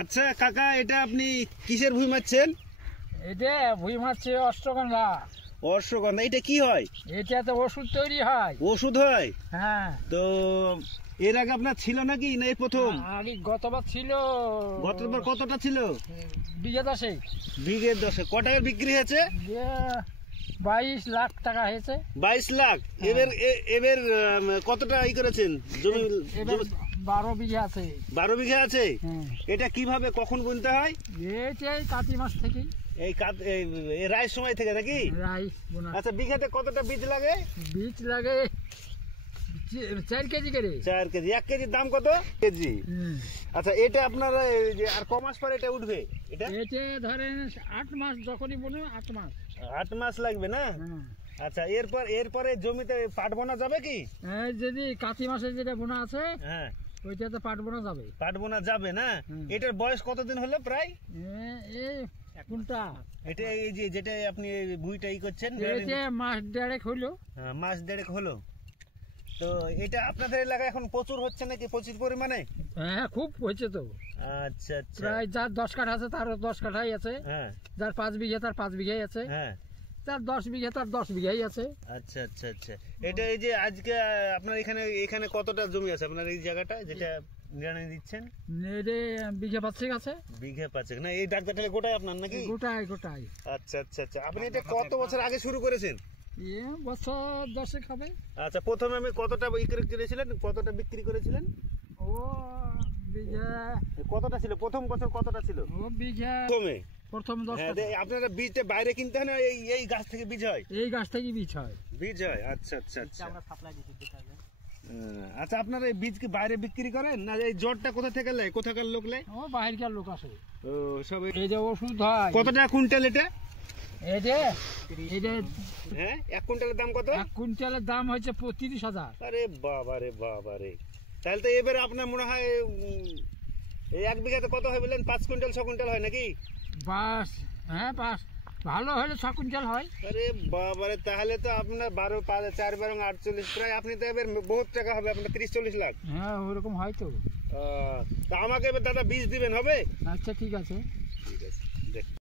আচ্ছা কাকা, এটা আপনি কিসের ভুঁই মারছেন? এটা ভুঁই মারছে অষ্টগন্ধা। অশ্বগন্ধা, এটা কি হয়? এটাতে ওষুধ তৈরি হয়। ওষুধ হয়? হ্যাঁ। তো এর আগে আপনার ছিল নাকি, না এই প্রথম? আগে গতবার ছিল। গতবার কতটা ছিল? বিঘে 10। বিঘে 10। ক টাকার বিক্রি হয়েছে? 22 লাখ টাকা হয়েছে। 22 লাখ। এবার এবার কতটা ই করেছেন জমি? 12 বিঘে আছে। 12 বিঘা আছে। এটা কিভাবে কখন বুনতে হয়? এইটাই কাতি মাস থেকে। এই রায়ের সময় থেকে নাকি? রাই বোনা। আচ্ছা, বিঘাতে কতটা বীজ লাগে? বীজ লাগে 4 কেজি করে। 4 কেজি। 1 কেজির দাম কত? কেজি। আচ্ছা, এটা আপনারা আর ক মাস পরে এটা উঠবে? এটা ধরেন 8 মাস, যখনই বোনো 8 মাস। 8 মাস লাগবে না? আচ্ছা, এরপরে জমিতে পাট বোনা যাবে কি? যদি কাতি মাসে যেটা বোনা আছে, হ্যাঁ, ওইটাতে পাট বোনা যাবে। পাট বোনা যাবে না? এটার বয়স কতদিন হলো প্রায়? কোনটা? এটা এই যে যেটা আপনি ভুঁইটা ই করছেন, এটা মাস 1.5 হইলো। মাস 1.5 হলো। তো এটা আপনাদের এলাকায় এখন প্রচুর হচ্ছে নাকি, প্রচুর পরিমাণে? হ্যাঁ, খুব হয়েছে তো। আচ্ছা আচ্ছা। প্রায় যার 10 কাঠা আছে তার 10 কাঠাই আছে। হ্যাঁ। যার 5 বিঘা তার 5 বিঘাই আছে। হ্যাঁ। যার 10 বিঘা তার 10 বিঘাই আছে। আচ্ছা আচ্ছা আচ্ছা। এটা এই যে আজকে আপনার এখানে কতটা জমি আছে আপনার এই জায়গাটা যেটা নিড়ানি দিচ্ছেন? বিঘা 5 আছে। বিঘা 5 না? এই ডাক্তারটা গোটাই আপনার নাকি? গোটাই। আচ্ছা আচ্ছা আচ্ছা। আপনি এটা কত বছর আগে শুরু করেছেন? বছর 10 হবে। আচ্ছা, প্রথমে আমি কতটা বিক্রি করেছিলেন, কতটা বিক্রি করেছিলেন? ও বিঘা কতটা ছিল প্রথম বছর? কতটা ছিল? ও বিঘা প্রথম 10 টাকা। আপনারা বীজটা বাইরে কিনতে হয় না এই গাছ থেকে বীজ হয়? এই গাছ থেকে বীজ হয়। বীজ হয়। আচ্ছা আচ্ছা আচ্ছা। আমরা সাপ্লাই দিছি। আচ্ছা, আপনারা এই বীজ কি বাইরে বিক্রি করেন না? এই জটটা কোথা থেকে লাই, কোথাকার লোক লাই? ও বাইরের লোক আসে। ও সব। এই যে ওষুধ হয়। কত টাকা কুইন্টাল এটা? এটা হ্যাঁ, 1 কুইন্টালের দাম কত? 1 কুইন্টালের দাম হচ্ছে 35,000। আরে বাবা রে বাবা রে। তাহলে তো এবারে আপনার মনে হয় এই 1 বিঘাতে কত হয় বললেন? 5 কুইন্টাল 6 কুইন্টাল হয় নাকি? বাস, হ্যাঁ বাস, ভালো হলে 6 কুইন্টাল হয়। আরে বাবা রে, তাহলে তো আপনার 12 4 12 48, প্রায় আপনি তো এবার বহুত টাকা হবে আপনার, 30-40 লাখ। হ্যাঁ, ওরকম হয় তো। তা আমাকে এবার দাদা বীজ দিবেন হবে? আচ্ছা, ঠিক আছে। ঠিক আছে, দেখ।